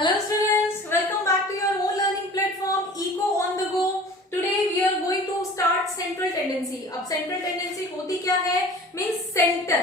Hello students, welcome back to your own learning platform Eco on the go. Today we are going to start central tendency. अब central tendency होती क्या है? Means center,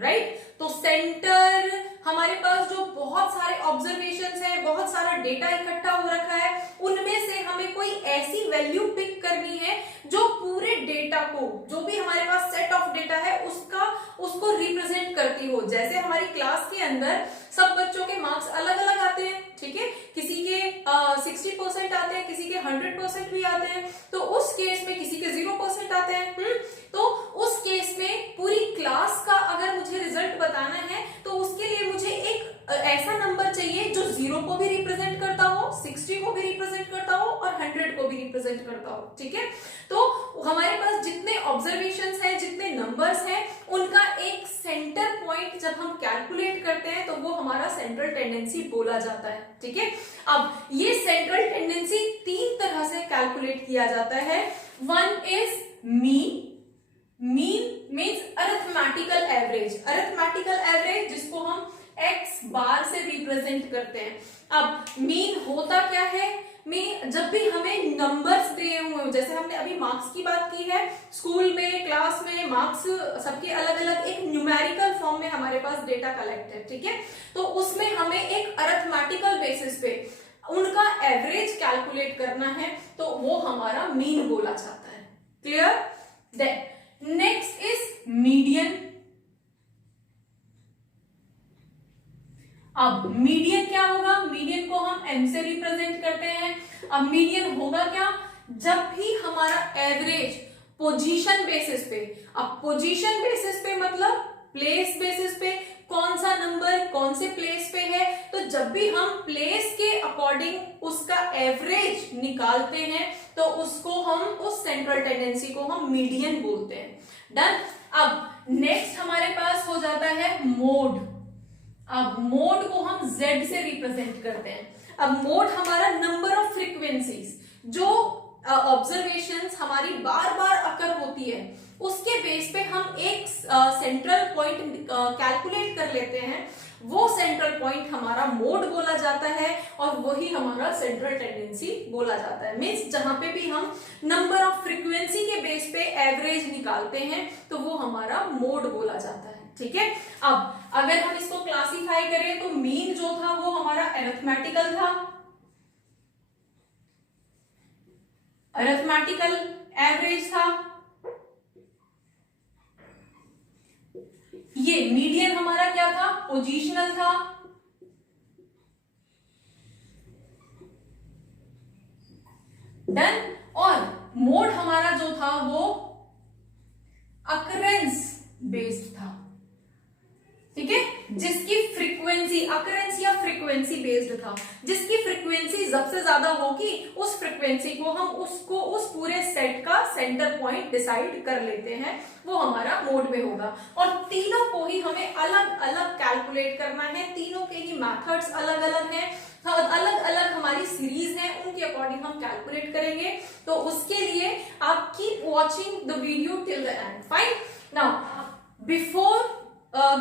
right? तो center हमारे पास जो बहुत सारे ऑब्जर्वेशंस हैं, बहुत सारा डेटा इकट्ठा हो रखा है, उनमें से हमें कोई ऐसी वैल्यू पिक करनी है जो पूरे डेटा को, जो भी हमारे पास सेट ऑफ डेटा है उसको रिप्रेजेंट करती हो। जैसे हमारी क्लास के अंदर सब बच्चों के मार्क्स अलग अलग आते हैं, ठीक है, किसी के 60% आते हैं, किसी के 100% भी आते हैं, तो उस केस में किसी के 0% आते हैं। तो उस केस में पूरी क्लास का अगर मुझे रिजल्ट बताना है तो उसके लिए मुझे एक ऐसा नंबर चाहिए जो 0 को भी रिप्रेजेंट करता हो, 60 को भी रिप्रेजेंट करता हो और 100 को भी रिप्रेजेंट करता हो, ठीक है। तो हमारे पास जितने ऑब्जर्वेशंस हैं, जितने नंबर्स हैं, उनका एक सेंटर पॉइंट जब हम कैलकुलेट करते हैं तो वो हमारा सेंट्रल टेंडेंसी बोला जाता है, ठीक है। अब ये सेंट्रल टेंडेंसी 3 तरह से कैलकुलेट किया जाता है। One is mean means arithmetical average, जिसको हम x बार से रिप्रेजेंट करते हैं। अब मीन होता क्या है? मीन जब भी हमें नंबर्स दिए हुए, जैसे हमने अभी मार्क्स की बात की है, स्कूल में, क्लास में मार्क्स सबके अलग अलग एक न्यूमेरिकल फॉर्म में हमारे पास डेटा कलेक्ट है, ठीक है। तो उसमें हमें एक अरिथमेटिकल बेसिस पे उनका एवरेज कैलकुलेट करना है, तो वो हमारा मीन बोला जाता है। Clear? Then next is median. अब मीडियन क्या होगा? मीडियन को हम m से रिप्रेजेंट करते हैं। अब मीडियन होगा क्या? जब भी हमारा एवरेज पोजीशन बेसिस पे, अब पोजीशन बेसिस पे मतलब प्लेस बेसिस पे, कौन सा नंबर कौन से प्लेस पे है, तो जब भी हम प्लेस के अकॉर्डिंग उसका एवरेज निकालते हैं तो उसको हम, उस सेंट्रल टेंडेंसी को हम मीडियन बोलते हैं। डन। अब नेक्स्ट हमारे पास हो जाता है मोड। अब मोड को हम z से रिप्रेजेंट करते हैं। अब मोड हमारा नंबर ऑफ फ्रीक्वेंसीज, जो ऑब्जर्वेशंस हमारी बार बार अकर होती है, उसके बेस पे हम एक सेंट्रल पॉइंट कैलकुलेट कर लेते हैं। वो सेंट्रल पॉइंट हमारा मोड बोला जाता है और वही हमारा सेंट्रल टेंडेंसी बोला जाता है। मींस जहां पे भी हम नंबर ऑफ फ्रीक्वेंसी के बेस पे एवरेज निकालते हैं तो वो हमारा मोड बोला जाता है, ठीक है। अब अगर हम इसको क्लासिफाई करें तो मीन जो था वो हमारा अरिथमेटिकल था, अरिथमेटिकल एवरेज था। ये मीडियन हमारा क्या था? पोजीशनल था। डन। और मोड हमारा जो था वो अकरेंस बेस्ड था, ठीक है, जिसकी फ्रीक्वेंसी, अकरेंस या फ्रीक्वेंसी बेस्ड था, जिसकी फ्रीक्वेंसी सबसे ज्यादा होगी उस फ्रीक्वेंसी को हम उसको उस पूरे सेट का सेंटर पॉइंट डिसाइड कर लेते हैं, वो हमारा मोड में होगा। और तीनों को ही हमें अलग अलग कैलकुलेट करना है, तीनों के ही मेथड्स अलग अलग हैं, अलग अलग हमारी सीरीज है, उनके अकॉर्डिंग हम कैलकुलेट करेंगे। तो उसके लिए आप keep watching the video till the end. Fine. Now before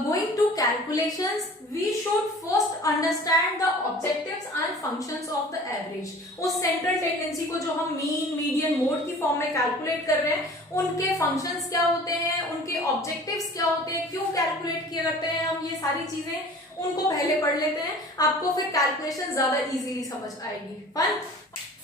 going to calculations, we should first understand the objectives and functions of the average. उस central tendency को जो हम mean, median, mode की फॉर्म में कैलकुलेट कर रहे हैं, उनके functions क्या होते हैं, उनके objectives क्या होते हैं, क्यों कैलकुलेट किए करते हैं हम, ये सारी चीजें उनको पहले पढ़ लेते हैं, आपको फिर कैलकुलेशन ज्यादा इजीली समझ आएगी।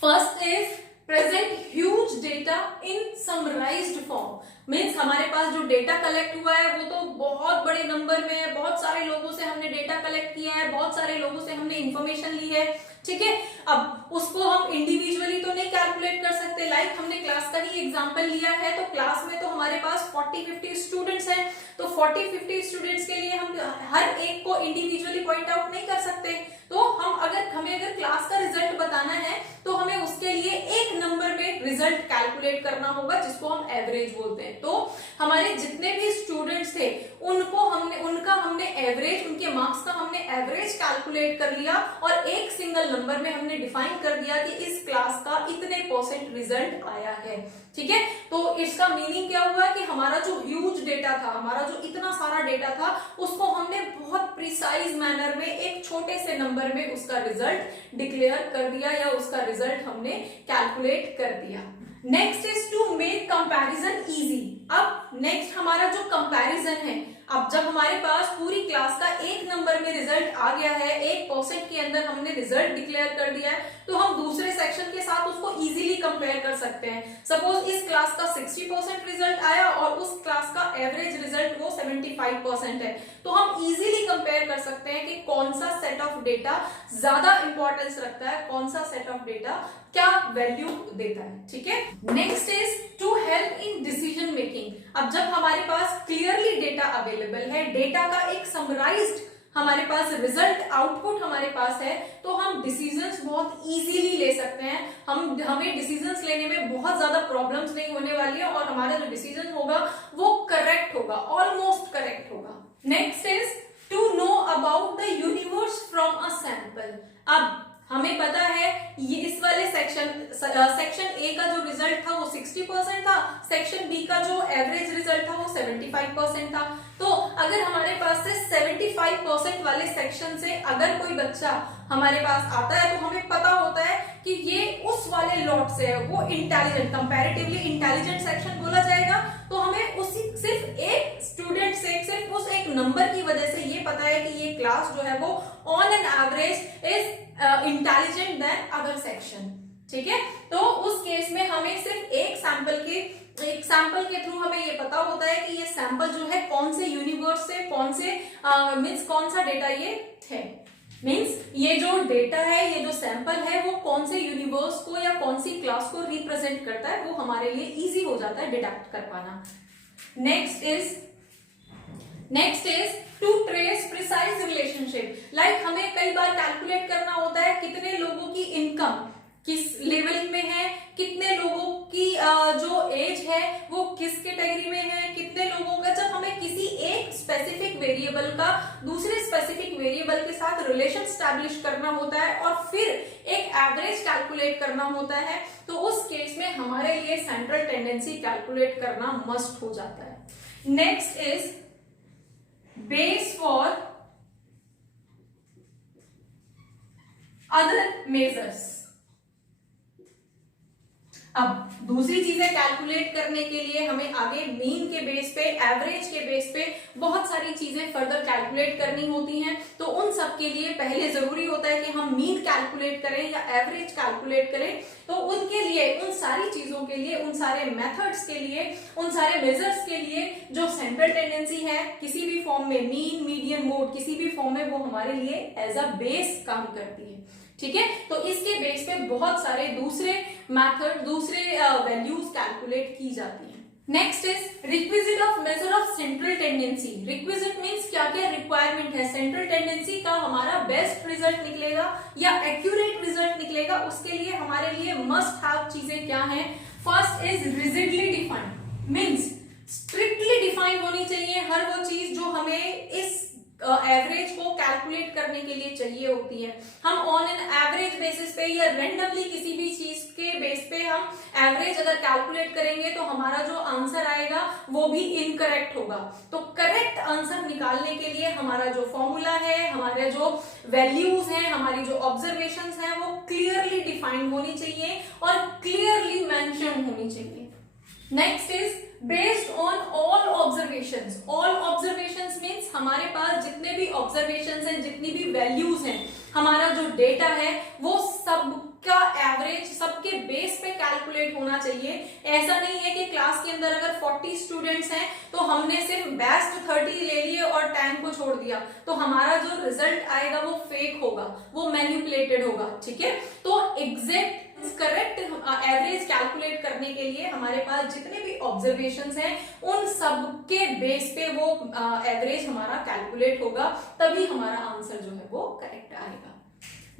First is present huge data in summarised form. Means हमारे पास जो डेटा कलेक्ट हुआ है वो तो बहुत बड़े नंबर में है, बहुत सारे लोगों से हमने डेटा कलेक्ट किया है, बहुत सारे लोगों से हमने इंफॉर्मेशन ली है, ठीक है। अब उसको हम इंडिविजुअली तो नहीं कैलकुलेट कर सकते, लाइक हमने क्लास का ही एग्जांपल लिया है, तो क्लास में तो हमारे पास 40-50 स्टूडेंट्स हैं, तो 40-50 स्टूडेंट्स के लिए हम हर एक को इंडिविजुअली पॉइंट आउट नहीं कर सकते। तो हमें अगर क्लास का रिजल्ट बताना है तो हमें उसके लिए एक नंबर में रिजल्ट कैलकुलेट करना होगा, जिसको हम एवरेज बोलते हैं। तो हमारे जितने भी स्टूडेंट्स थे उनका हमने एवरेज, उनके मार्क्स का हमने एवरेज कैलकुलेट कर लिया और एक सिंगल नंबर में हमने डिफाइन कर दिया कि इस क्लास का इतने % रिजल्ट आया है। ठीक है, तो इसका मीनिंग क्या हुआ कि हमारा जो ह्यूज डेटा था, हमारा जो इतना सारा डेटा था, उसको हमने बहुत प्रिसाइज मैनर में एक छोटे से नंबर में उसका रिजल्ट डिक्लेयर कर दिया या उसका रिजल्ट हमने कैलकुलेट कर दिया। Next is to make comparison easy. अब नेक्स्ट हमारा जो कंपैरिजन है, अब जब हमारे पास पूरी क्लास का एक नंबर में रिजल्ट आ गया है, 1% के अंदर हमने रिजल्ट डिक्लेयर कर दिया है, तो हम दूसरे सेक्शन के साथ उसको इजीली कंपेयर कर सकते हैं। सपोज इस क्लास का 60% रिजल्ट आया और उस क्लास का एवरेज रिजल्ट वो 75% है, तो हम इजीली कंपेयर कर सकते हैं कि कौन सा सेट ऑफ डेटा ज्यादा इंपॉर्टेंस रखता है, कौन सा सेट ऑफ डेटा क्या वैल्यू देता है। ठीक है, next is to help in decision making. अब जब हमारे पास क्लियरली डेटा अवेलेबल है, डेटा का एक समराइज्ड हमारे पास रिजल्ट आउटपुट हमारे पास है, तो हम डिसीजंस बहुत इजीली ले सकते हैं। हमें डिसीजंस लेने में बहुत ज्यादा प्रॉब्लम्स नहीं होने वाली है और हमारा जो डिसीजन होगा वो करेक्ट होगा, ऑलमोस्ट करेक्ट होगा। Next is to know about the universe from a sample. अब हमें पता है ये इस वाले सेक्शन ए का जो रिजल्ट था वो 60% था, सेक्शन बी का जो एवरेज रिजल्ट था वो 75% था। तो अगर हमारे पास से 75% वाले सेक्शन से अगर कोई बच्चा हमारे पास आता है, तो हमें पता होता है कि ये उस वाले लॉट से है, वो इंटेलिजेंट, कंपैरेटिवली इंटेलिजेंट सेक्शन बोला जाएगा। तो हमें उसी सिर्फ एक स्टूडेंट से, सिर्फ उस एक नंबर की वजह से ये पता है कि ये क्लास जो है वो on an average is intelligent then other section. ठीक है, तो उस केस में हमें सिर्फ एक सैंपल के थ्रू हमें ये पता होता है कि ये सैंपल जो है कौन से यूनिवर्स से, कौन से मीन्स कौन सा डेटा ये है, मीन्स ये जो डेटा है, ये जो सैंपल है वो कौन से यूनिवर्स को या कौन सी क्लास को रिप्रेजेंट करता है, वो हमारे लिए इजी हो जाता है डिडक्ट कर पाना। Next is to trace precise relationship. Like हमें कई बार कैलकुलेट करना होता है कितने लोगों की इनकम किस लेवल में है, कितने लोगों की जो एज है वो किस कैटेगरी में है, कितने लोगों का, जब हमें किसी एक स्पेसिफिक वेरिएबल का दूसरे स्पेसिफिक वेरिएबल के साथ रिलेशन स्टैब्लिश करना होता है और फिर एक एवरेज कैलकुलेट करना होता है, तो उस केस में हमारे लिए सेंट्रल टेंडेंसी कैलकुलेट करना मस्ट हो जाता है। Next is base for other measures. अब दूसरी चीजें कैलकुलेट करने के लिए हमें आगे मीन के बेस पे, एवरेज के बेस पे बहुत सारी चीजें फर्दर कैलकुलेट करनी होती हैं। तो उन सब के लिए पहले जरूरी होता है कि हम मीन कैलकुलेट करें या एवरेज कैलकुलेट करें। तो उनके लिए, उन सारी चीजों के लिए, उन सारे मेथड्स के लिए, उन सारे मेजर्स के लिए जो सेंट्रल टेंडेंसी है किसी भी फॉर्म में, मीन, मीडियन, मोड, किसी भी फॉर्म में, वो हमारे लिए एज अ बेस काम करती है। ठीक है, तो इसके बेस पे बहुत सारे दूसरे मेथड, दूसरे वैल्यूज कैलकुलेट की जाती हैं। Next is requisite of measure of central tendency. Requisite means क्या क्या रिक्वायरमेंट है, सेंट्रल टेंडेंसी का हमारा बेस्ट रिजल्ट निकलेगा या एक्यूरेट रिजल्ट निकलेगा, उसके लिए हमारे लिए मस्ट हैव चीजें क्या हैं। First is rigidly defined, means strictly defined होनी चाहिए हर वो चीज जो हमें इस एवरेज को कैलकुलेट करने के लिए चाहिए होती है। हम ऑन एन एवरेज बेसिस पे या रेंडमली किसी भी चीज के बेस पे हम एवरेज अगर कैलकुलेट करेंगे तो हमारा जो आंसर आएगा वो भी इनकरेक्ट होगा। तो करेक्ट आंसर निकालने के लिए हमारा जो फॉर्मूला है, हमारे जो वैल्यूज हैं, हमारी जो ऑब्जर्वेशंस हैं, वो क्लियरली डिफाइंड होनी चाहिए और क्लियरली मेंशन होनी चाहिए। Next is based on all observations. All observations means हमारे पास जितने भी ऑब्जर्वेशंस हैं, जितनी भी वैल्यूज हैं, हमारा जो डेटा है वो सबका एवरेज, सबके बेस पे कैलकुलेट होना चाहिए। ऐसा नहीं है कि क्लास के अंदर अगर 40 स्टूडेंट्स हैं तो हमने सिर्फ बेस्ट 30 ले लिए और 10 को छोड़ दिया, तो हमारा जो रिजल्ट आएगा वो फेक होगा, वो मैनिपुलेटेड होगा। ठीक है, तो एग्जैक्ट करेक्ट एवरेज कैलकुलेट करने के लिए हमारे पास जितने भी ऑब्जर्वेशंस हैं उन सब के बेस पे वो एवरेज हमारा कैलकुलेट होगा, तभी हमारा आंसर जो है वो करेक्ट आएगा।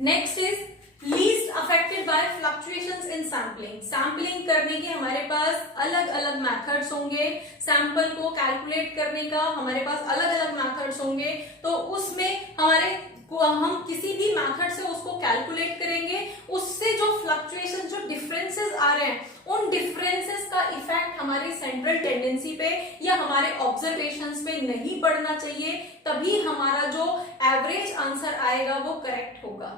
Next is least affected by fluctuations in sampling. Sampling करने के हमारे पास अलग अलग मेथड्स होंगे, सैंपल को कैलकुलेट करने का हमारे पास अलग अलग मेथड्स मेथड्स होंगे, तो उसमें हम किसी भी मेथड से उसको कैलकुलेट करेंगे, उससे जो फ्लक्चुएशन, जो डिफरेंसेस आ रहे हैं, उन डिफरेंसेस का इफेक्ट हमारी सेंट्रल टेंडेंसी पे या हमारे ऑब्जर्वेशंस पे नहीं पड़ना चाहिए, तभी हमारा जो एवरेज आंसर आएगा वो करेक्ट होगा।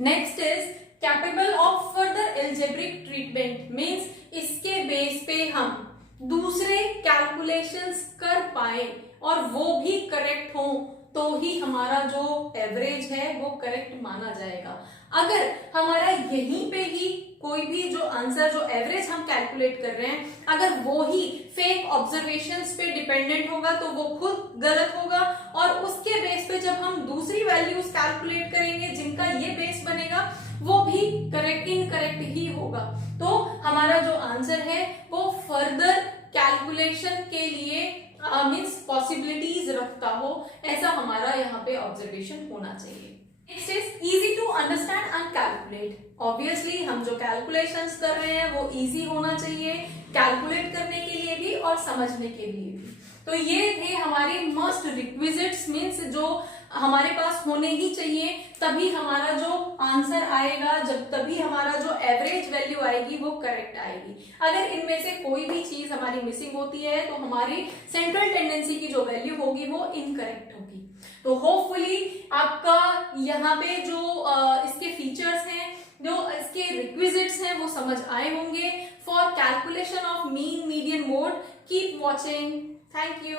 Next is capable of further algebraic treatment, means इसके बेस पे हम दूसरे कैलकुलेशंस कर पाए और वो भी करेक्ट हो, तो ही हमारा जो एवरेज है वो करेक्ट माना जाएगा। अगर हमारा यहीं पे ही कोई भी जो आंसर, जो एवरेज हम कैलकुलेट कर रहे हैं, अगर वो ही फेक ऑब्जर्वेशंस पे डिपेंडेंट होगा तो वो खुद गलत होगा, और उसके बेस पे जब हम दूसरी वैल्यूज कैलकुलेट करेंगे जिनका ये बेस बनेगा, वो भी इनकरेक्ट ही होगा। तो हमारा जो आंसर है वो फर्दर कैलकुलेशन के लिए मीन्स पॉसिबिलिटीज रखता हो, ऐसा हमारा यहाँ पे ऑब्जर्वेशन होना चाहिए। Next is easy to understand and calculate. Obviously हम जो कैलकुलेशंस कर रहे हैं वो इजी होना चाहिए, कैलकुलेट करने के लिए भी और समझने के लिए भी। तो ये थे हमारे मस्ट रिक्विजिट्स, मीन्स जो हमारे पास होने ही चाहिए, तभी हमारा जो आंसर आएगा, जब तभी हमारा जो एवरेज वैल्यू आएगी वो करेक्ट आएगी। अगर इनमें से कोई भी चीज हमारी मिसिंग होती है तो हमारी सेंट्रल टेंडेंसी की जो वैल्यू होगी वो इनकरेक्ट होगी। तो होपफुली आपका यहाँ पे जो इसके फीचर्स हैं, जो इसके रिक्विजिट्स हैं, वो समझ आए होंगे for calculation of mean median mode. Keep watching, thank you.